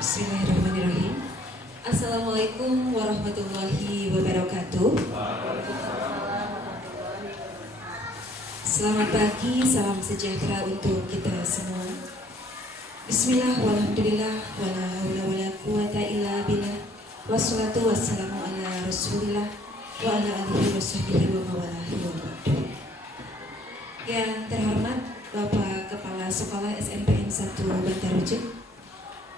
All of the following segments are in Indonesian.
Bismillahirrahmanirrahim. Assalamualaikum warahmatullahi wabarakatuh. Selamat pagi, salam sejahtera untuk kita semua. Bismillah, walhamdulillah, wala haula wala quwata illa billah. Wassalatu wassalamu ala rasulillah wa ala alihi wasahbihi wa mawalahi wa ba'du. Yang terhormat Bapak Kepala Sekolah SMPN 1 Bantarujung,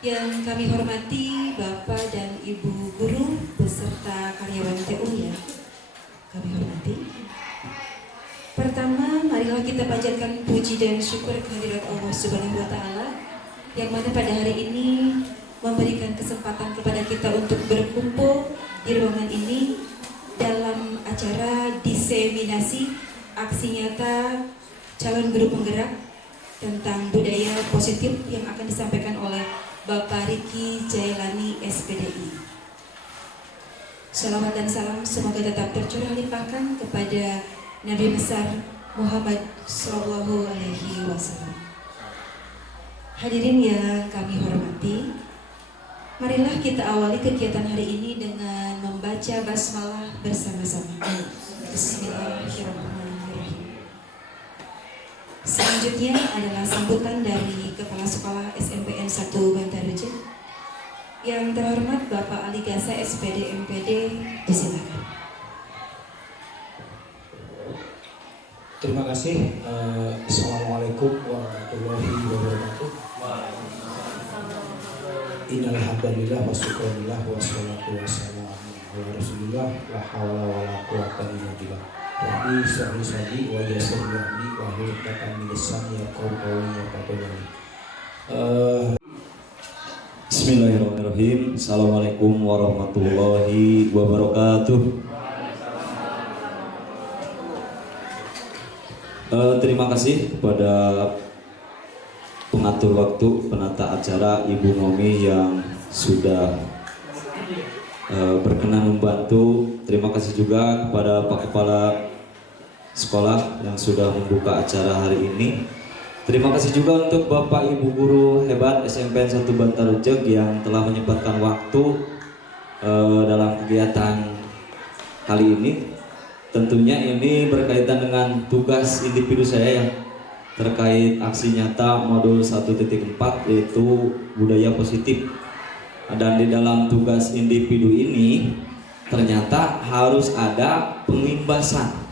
yang kami hormati Bapak dan Ibu Guru beserta karyawan TU yang kami hormati. Pertama, marilah kita panjatkan puji dan syukur kehadirat Allah Subhanahu wa Ta'ala yang mana pada hari ini memberikan kesempatan kepada kita untuk berkumpul di ruangan ini dalam acara diseminasi aksi nyata calon guru penggerak tentang budaya positif yang akan disampaikan oleh Bapak Riki Jailani SPDI. Salawat dan salam semoga tetap tercurah limpahkan kepada Nabi besar Muhammad Sallallahu Alaihi Wasallam. Hadirin yang kami hormati, marilah kita awali kegiatan hari ini dengan membaca basmalah bersama-sama. Bismillahirrahmanirrahim. Selanjutnya adalah sambutan dari Kepala Sekolah SMPN 1 Bantarujung. Yang terhormat Bapak Ali Gasa SPD MPD, disilakan. Terima kasih. Assalamualaikum warahmatullahi wabarakatuh. Innal hamdalillah wa syukurillah wa sholatu wassalamu ala rasulillah la hawla wa la quwwata illa billah. Rabbi shrah sadri wa yassir li amri wa hlul 'uqdatam min lisani yafqahu qawli. Bismillahirrahmanirrahim. Assalamualaikum warahmatullahi wabarakatuh. Terima kasih kepada pengatur waktu, penata acara Ibu Nomi yang sudah berkenan membantu. Terima kasih juga kepada Pak Kepala Sekolah yang sudah membuka acara hari ini. Terima kasih juga untuk Bapak Ibu Guru hebat SMPN 1 Bantarujung yang telah menyempatkan waktu dalam kegiatan kali ini. Tentunya ini berkaitan dengan tugas individu saya yang terkait aksi nyata modul 1.4 yaitu budaya positif. Dan di dalam tugas individu ini ternyata harus ada pengimbasan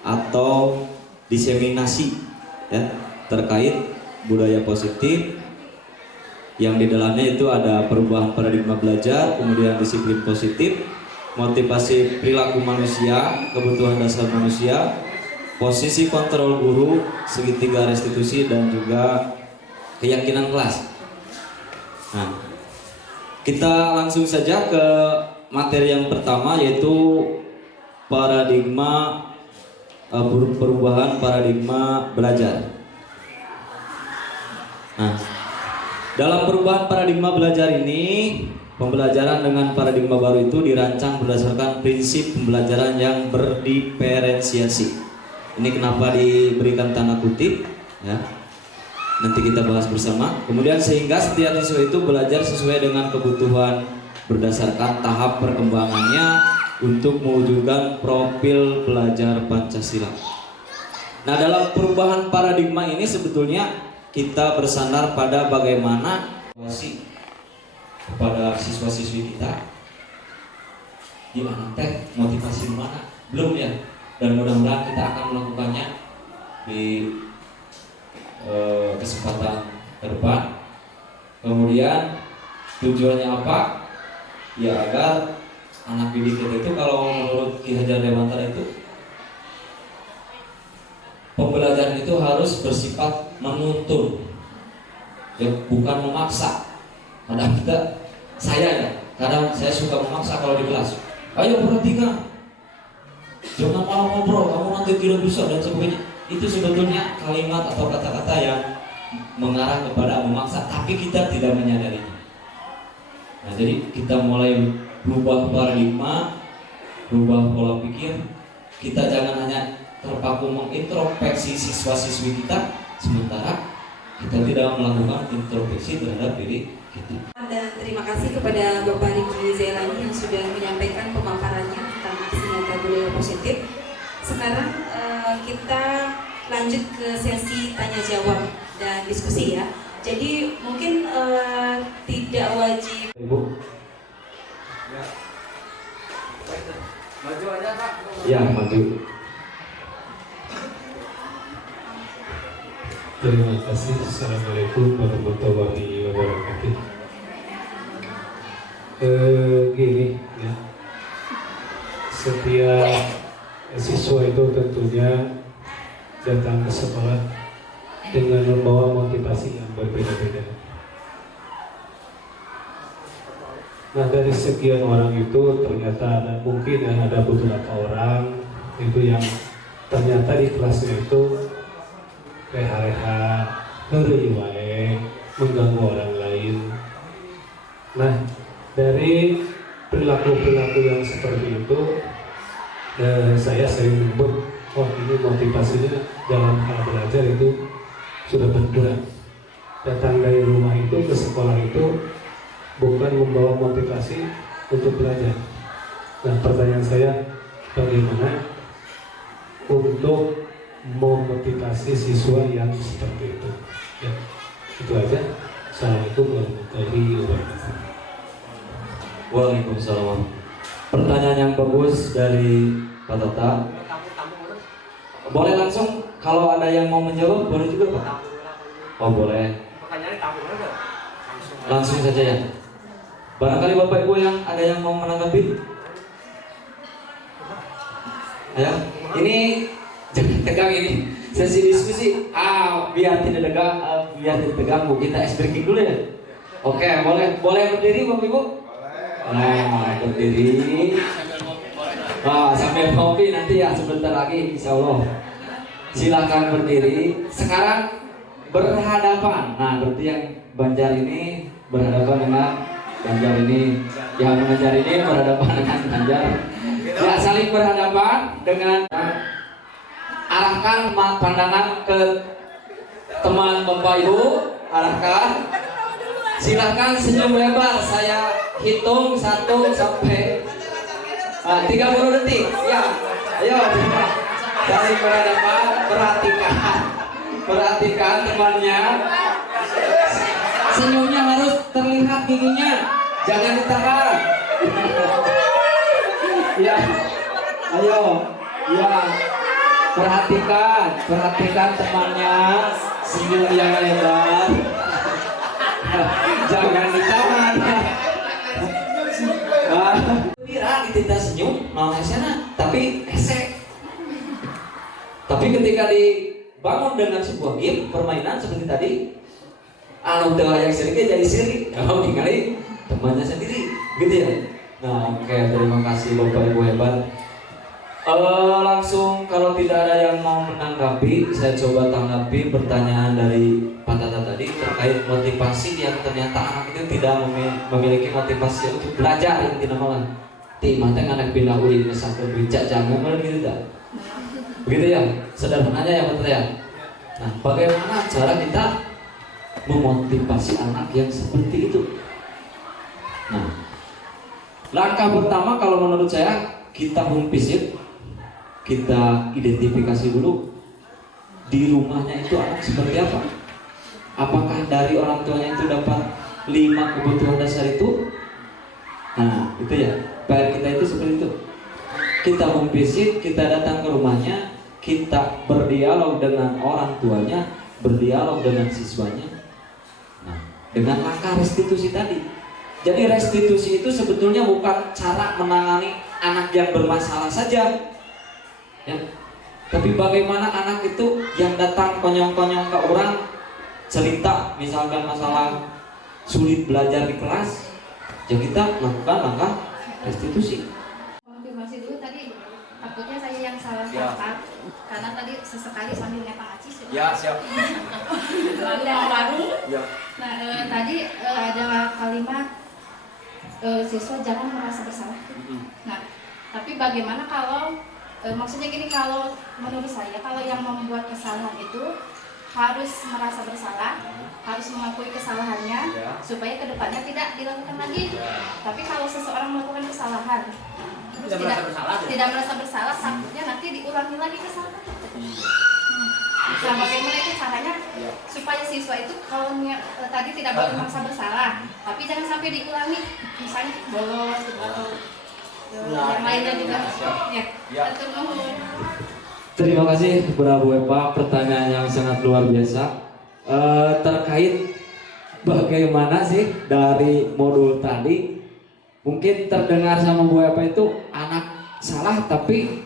atau diseminasi ya, terkait budaya positif yang di dalamnya itu ada perubahan paradigma belajar, kemudian disiplin positif, motivasi perilaku manusia, kebutuhan dasar manusia, posisi kontrol guru, segitiga restitusi, dan juga keyakinan kelas. Nah, kita langsung saja ke materi yang pertama, yaitu paradigma perubahan paradigma belajar. Nah, dalam perubahan paradigma belajar ini, pembelajaran dengan paradigma baru itu dirancang berdasarkan prinsip pembelajaran yang berdiferensiasi. Ini kenapa diberikan tanda kutip ya. Nanti kita bahas bersama. Kemudian sehingga setiap siswa itu belajar sesuai dengan kebutuhan berdasarkan tahap perkembangannya untuk mewujudkan profil belajar Pancasila. Nah, dalam perubahan paradigma ini sebetulnya kita bersandar pada bagaimana kepada siswa-siswi kita. Gimana teh motivasi mana? Belum ya. Dan mudah-mudahan kita akan melakukannya di kesempatan ke depan. Kemudian tujuannya apa? Ya agar anak didik kita itu, kalau menurut Ki Hajar Dewantara itu, pembelajaran itu harus bersifat menuntun, ya, bukan memaksa. Kadang kadang saya suka memaksa kalau di kelas. Ayo perhatikan, jangan malah ngobrol, kamu nanti tidak bisa dan sebagainya. Itu sebetulnya kalimat atau kata-kata yang mengarah kepada memaksa, tapi kita tidak menyadarinya. Nah, jadi kita mulai berubah paradigma, berubah pola pikir. Kita jangan hanya terpaku mengintrospeksi siswa-siswi kita, sementara kita tidak melakukan introspeksi terhadap diri kita. dan terima kasih kepada Bapak Riki Zailani yang sudah menyampaikan pemaparannya tentang aksi nyata budaya positif. Sekarang kita lanjut ke sesi tanya jawab dan diskusi ya. Jadi mungkin tidak wajib. Ibu. Maju aja Pak. Ya, maju. Terima kasih. Assalamualaikum warahmatullahi wabarakatuh. Gini ya, setiap siswa itu tentunya datang ke sekolah dengan membawa motivasi yang berbeda-beda. Nah, dari sekian orang itu ternyata mungkin ada beberapa orang itu yang ternyata di kelasnya itu reha-reha, heureuy wae, mengganggu orang lain. Nah, dari perilaku-perilaku yang seperti itu, saya sering menyebut, oh ini motivasinya dalam hal belajar itu sudah berkurang. Datang dari rumah itu ke sekolah itu bukan membawa motivasi untuk belajar. Nah, pertanyaan saya, bagaimana untuk memotivasi siswa yang seperti itu? Ya, itu aja. Assalamualaikum warahmatullahi wabarakatuh. Waalaikumsalam. Pertanyaan yang bagus dari Pak Tata. Boleh langsung, kalau ada yang mau menjawab boleh juga Pak. Oh boleh. Langsung saja ya. Barangkali Bapak Ibu yang ada yang mau menanggapi. Ayo, ini jangan tegang ini. Sesi diskusi. Biar tidak tegang, kita ice breaking dulu ya. Oke, boleh berdiri Bapak Ibu. Nah, berdiri. Sambil ngopi nanti ya sebentar lagi insya Allah. Silakan berdiri. Sekarang berhadapan. Nah, berarti yang Banjar ini berhadapan dengan Banjar ini, yang Banjar ini berhadapan dengan Banjar. Ya, saling berhadapan dengan arahkan pandangan ke teman Bapak Ibu, arahkan. Silahkan senyum lebar. Saya hitung 1 sampai 30 detik. Ya, ayo. Saling berhadapan, perhatikan temannya. Senyumnya harus terlihat giginya, jangan ditahan. Ya, ayo, ya, perhatikan temannya, senyum yang lebar, jangan ditahan. Kira kita senyum, mau esena, tapi esek. Tapi ketika dibangun dengan sebuah game permainan seperti tadi, anu teu yang sering jadi sirik, kalau tinggali temannya sendiri, gitu ya. Nah, oke, terima kasih Bapak Ibu hebat. Langsung kalau tidak ada yang mau menanggapi, saya coba tanggapi pertanyaan dari Pak Tata tadi terkait motivasi yang ternyata anak itu tidak memiliki motivasi untuk belajar, yang tidak malah. Timah teh anak pindah ulinya sampai bijak jangan gitu tak? Begitu ya, sederhananya ya betul ya. Nah, bagaimana cara kita memotivasi anak yang seperti itu? Nah, langkah pertama kalau menurut saya kita home visit, kita identifikasi dulu di rumahnya itu anak seperti apa. Apakah dari orang tuanya itu dapat 5 kebutuhan dasar itu? Nah, itu ya. PR kita itu seperti itu. Kita home visit, kita datang ke rumahnya, kita berdialog dengan orang tuanya, berdialog dengan siswanya. Nah, dengan langkah restitusi tadi. Jadi restitusi itu sebetulnya bukan cara menangani anak yang bermasalah saja, ya. Tapi bagaimana anak itu yang datang konyong-konyong ke orang, cerita misalkan masalah sulit belajar di kelas, ya kita lakukan langkah restitusi. Konfirmasi dulu tadi, takutnya saya yang salah tangkap, karena tadi sesekali sambil ngepang acis. Ya, siap. Yang baru. Ya. Nah, tadi ada kalimat siswa jangan merasa bersalah. Nah, tapi bagaimana kalau maksudnya gini, kalau menurut saya kalau yang membuat kesalahan itu harus merasa bersalah, harus mengakui kesalahannya, supaya kedepannya tidak dilakukan lagi. Tapi kalau seseorang melakukan kesalahan, terus tidak merasa bersalah, takutnya nanti diulangi lagi kesalahan. Nah, bagaimana itu caranya supaya siswa itu kalau tadi tidak boleh merasa bersalah, tapi jangan sampai diulangi, misalnya bolos gitu, atau yang lainnya juga. Ya, atur nuhun. Terima kasih kepada Bu Epa, pertanyaan yang sangat luar biasa. Terkait bagaimana sih dari modul tadi, mungkin terdengar sama Bu Epa itu anak salah tapi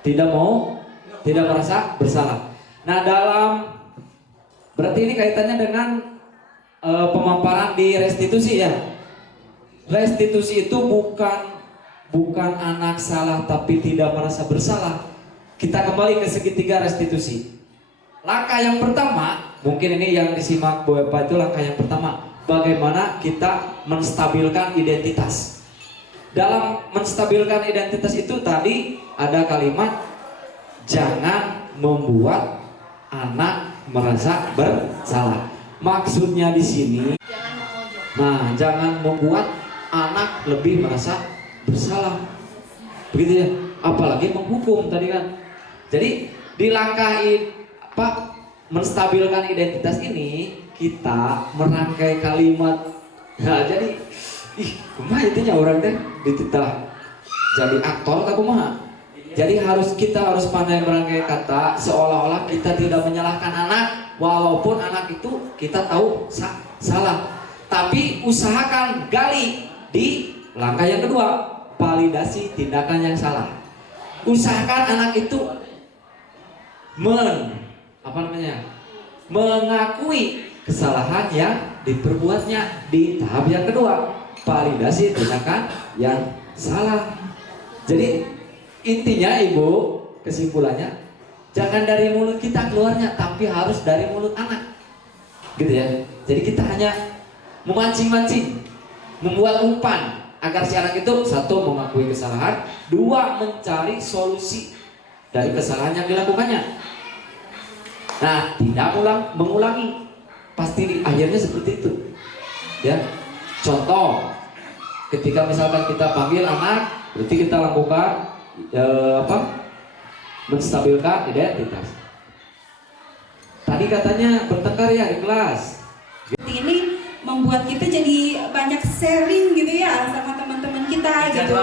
tidak merasa bersalah. Nah, berarti ini kaitannya dengan pemaparan di restitusi ya. Restitusi itu bukan anak salah tapi tidak merasa bersalah. Kita kembali ke segitiga restitusi. Langkah yang pertama, mungkin ini yang disimak Bu Epa itu langkah yang pertama. Bagaimana kita menstabilkan identitas. Dalam menstabilkan identitas itu tadi ada kalimat jangan membuat anak merasa bersalah. Maksudnya di sini, jangan membuat anak lebih merasa bersalah. Begitu ya. Apalagi menghukum tadi kan. Jadi di langkah menstabilkan identitas ini kita merangkai kalimat. Nah, jadi kumaha intinya orang teh dititah jadi aktor atau kumaha. Jadi kita harus pandai merangkai kata seolah-olah kita tidak menyalahkan anak, walaupun anak itu kita tahu salah. Tapi usahakan gali di langkah yang kedua, validasi tindakan yang salah. Usahakan anak itu mengakui kesalahan yang diperbuatnya di tahap yang kedua, validasi tindakan yang salah. Jadi intinya Ibu, kesimpulannya jangan dari mulut kita keluarnya, tapi harus dari mulut anak, gitu ya. Jadi kita hanya memancing-mancing, membuat umpan agar si anak itu satu mengakui kesalahan, dua mencari solusi dari kesalahan yang dilakukannya. Nah, tidak mengulangi. Pasti di akhirnya seperti itu. Ya. Contoh, ketika misalkan kita panggil anak, berarti kita lakukan menstabilkan identitas. Tadi katanya bertengkar ya di kelas. Ini membuat kita jadi banyak sharing gitu ya sama teman-teman kita gitu.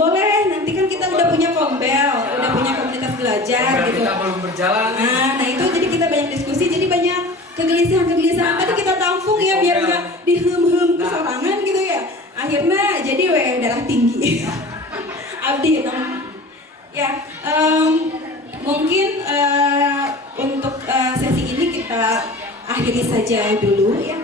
Boleh, nanti kan kita udah punya kombel, udah punya komunitas belajar gitu. Kita belum berjalan. Nah itu jadi kita banyak diskusi, jadi banyak kegelisahan tadi kita tampung ya biar nggak dihem-hem kesorangan gitu ya. Akhirnya jadi darah tinggi. Abdi ya. Mungkin untuk sesi ini kita akhiri saja dulu ya.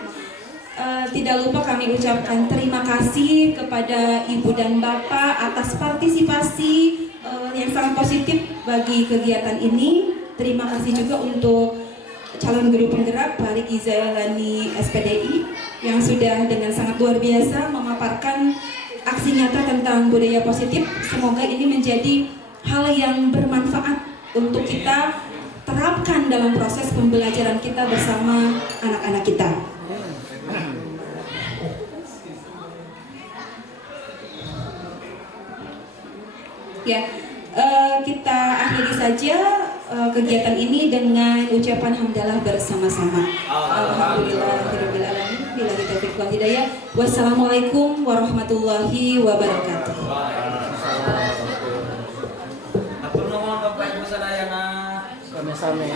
Tidak lupa kami ucapkan terima kasih kepada Ibu dan Bapak atas partisipasi yang sangat positif bagi kegiatan ini. Terima kasih juga untuk calon guru penggerak Pak Riki Zailani SPDI yang sudah dengan sangat luar biasa memaparkan aksi nyata tentang budaya positif. Semoga ini menjadi hal yang bermanfaat untuk kita terapkan dalam proses pembelajaran kita bersama anak-anak kita. Ya, kita akhiri saja kegiatan ini dengan ucapan hamdalah bersama-sama. Alhamdulillahirabbil alamin, billahi taufiq wal hidayah. Wassalamualaikum warahmatullahi wabarakatuh. Atur nuhun Bapak Ibu sadayana. Sami-sami.